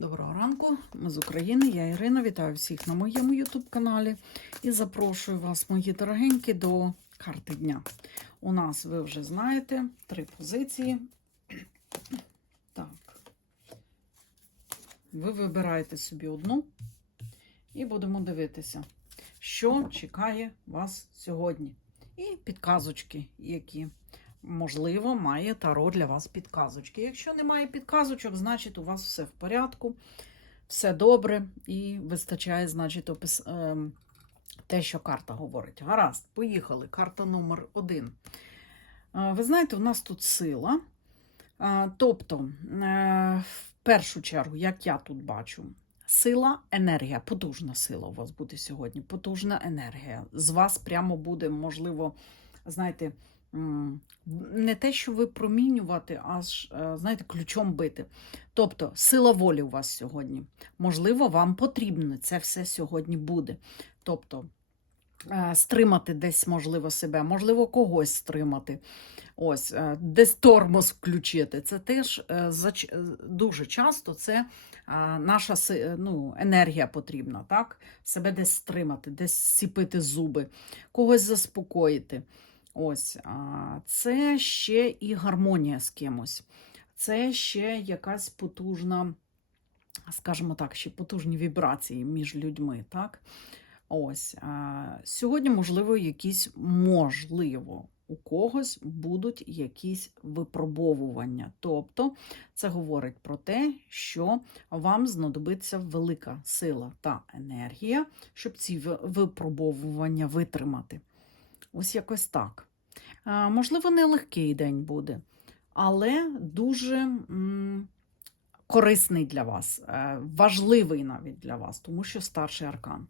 Доброго ранку, ми з України, я Ірина. Вітаю всіх на моєму YouTube-каналі і запрошую вас, мої дорогенькі, до карти дня. У нас, ви вже знаєте, три позиції. Так. Ви вибираєте собі одну і будемо дивитися, що чекає вас сьогодні. І підказочки, які можливо, має таро для вас підказочки. Якщо немає підказочок, значить у вас все в порядку, все добре і вистачає, значить, опис... ем, те, що карта говорить. Гаразд, поїхали. Карта номер один. Е, Ви знаєте, у нас тут сила. Е, Тобто, е, в першу чергу, як я тут бачу, сила, енергія, потужна сила у вас буде сьогодні, потужна енергія. З вас прямо буде, можливо, знаєте, не те, що випромінювати, а ж, е, знаєте, ключом бити. Тобто, сила волі у вас сьогодні. Можливо, вам потрібно це все сьогодні буде. Тобто, е, стримати десь, можливо, себе, можливо, когось стримати. Ось, е, десь тормоз включити. Це теж дуже часто це наша ну, енергія потрібна, так? Себе десь стримати, десь сіпити зуби, когось заспокоїти. Ось, це ще і гармонія з кимось. Це ще якась потужна, скажімо так, ще потужні вібрації між людьми. Так? Ось, сьогодні, можливо, якісь, можливо, у когось будуть якісь випробовування. Тобто, це говорить про те, що вам знадобиться велика сила та енергія, щоб ці випробовування витримати. Ось якось так. А, Можливо, не легкий день буде, але дуже корисний для вас, е, важливий навіть для вас, тому що старший аркан.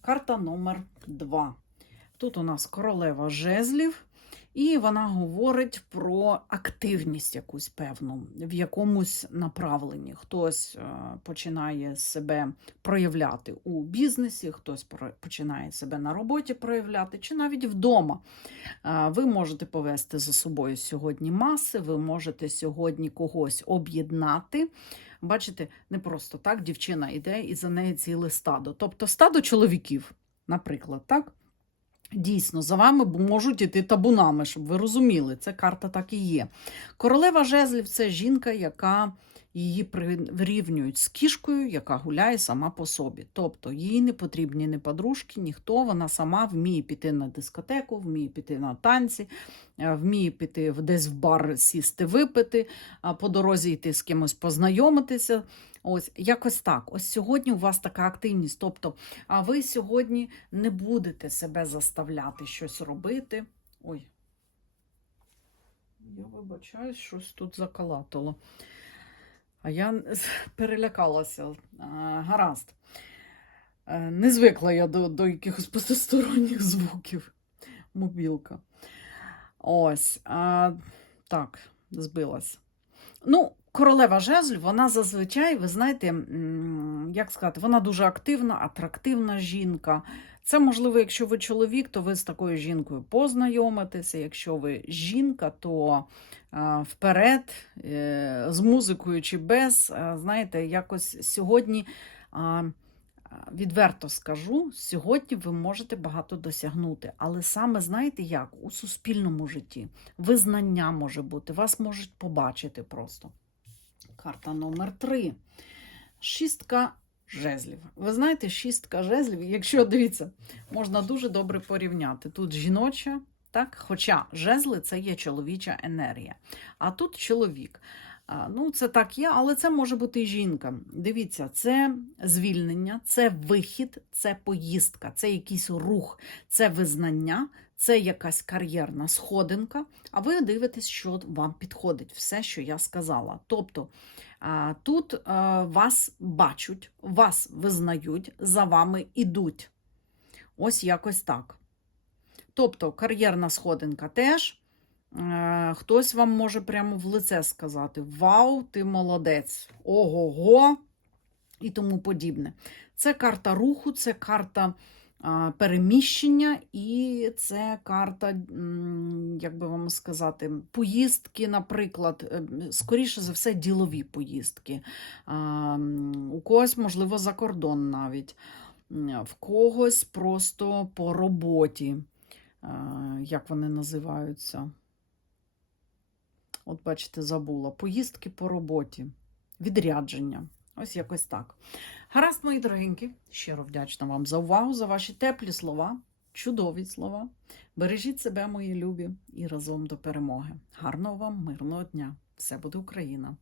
Карта номер 2. Тут у нас королева жезлів, і вона говорить про активність якусь певну, в якомусь направленні. Хтось е, починає себе проявляти у бізнесі, хтось починає себе на роботі проявляти, чи навіть вдома. Е, Ви можете повести за собою сьогодні маси, ви можете сьогодні когось об'єднати. Бачите, не просто так дівчина йде і за нею ціле стадо. Тобто стадо чоловіків, наприклад, так? Дійсно, за вами можуть іти табунами, щоб ви розуміли, це карта так і є. Королева жезлів це жінка, яка її прирівнюють з кішкою, яка гуляє сама по собі. Тобто їй не потрібні ні подружки, ніхто. Вона сама вміє піти на дискотеку, вміє піти на танці, е, вміє піти десь в бар сісти, випити, по дорозі йти з кимось познайомитися. Ось якось так. Ось сьогодні у вас така активність. Тобто, а ви сьогодні не будете себе заставляти щось робити. Ой. Я вибачаюсь, щось тут закалатало. А я перелякалася. Гаразд. Е, Не звикла я до, до якихось потусторонніх звуків. Мобілка. Ось. А, так, збилась. Ну, королева жезль, вона зазвичай, ви знаєте, як сказати, вона дуже активна, атрактивна жінка. Це можливо, якщо ви чоловік, то ви з такою жінкою познайомитеся. Якщо ви жінка, то вперед, е, з музикою чи без. Знаєте, якось сьогодні. Відверто скажу, сьогодні ви можете багато досягнути, але саме знаєте як? У суспільному житті визнання може бути, вас можуть побачити просто. Карта номер три. Шістка жезлів. Ви знаєте, шістка жезлів, якщо дивіться, можна дуже добре порівняти. Тут жіноча, так? хоча жезли це є чоловіча енергія, а тут чоловік. Ну, це так є, але це може бути і жінка. Дивіться, це звільнення, це вихід, це поїздка, це якийсь рух, це визнання, це якась кар'єрна сходинка. А ви дивитесь, що вам підходить, все, що я сказала. Тобто тут вас бачать, вас визнають, за вами ідуть. Ось якось так. Тобто кар'єрна сходинка теж. Е, Хтось вам може прямо в лице сказати: Вау, ти молодець! Ого-го! І тому подібне. Це карта руху, це карта переміщення, і це карта, як би вам сказати, поїздки, наприклад, е, скоріше за все, ділові поїздки. У когось, можливо, за кордон навіть, в когось просто по роботі, як вони називаються. От, бачите, забула. Поїздки по роботі, відрядження. Ось якось так. Гаразд, мої дорогенькі, щиро вдячна вам за увагу, за ваші теплі слова, чудові слова. Бережіть себе, мої любі, і разом до перемоги. Гарного вам, мирного дня! Все буде Україна!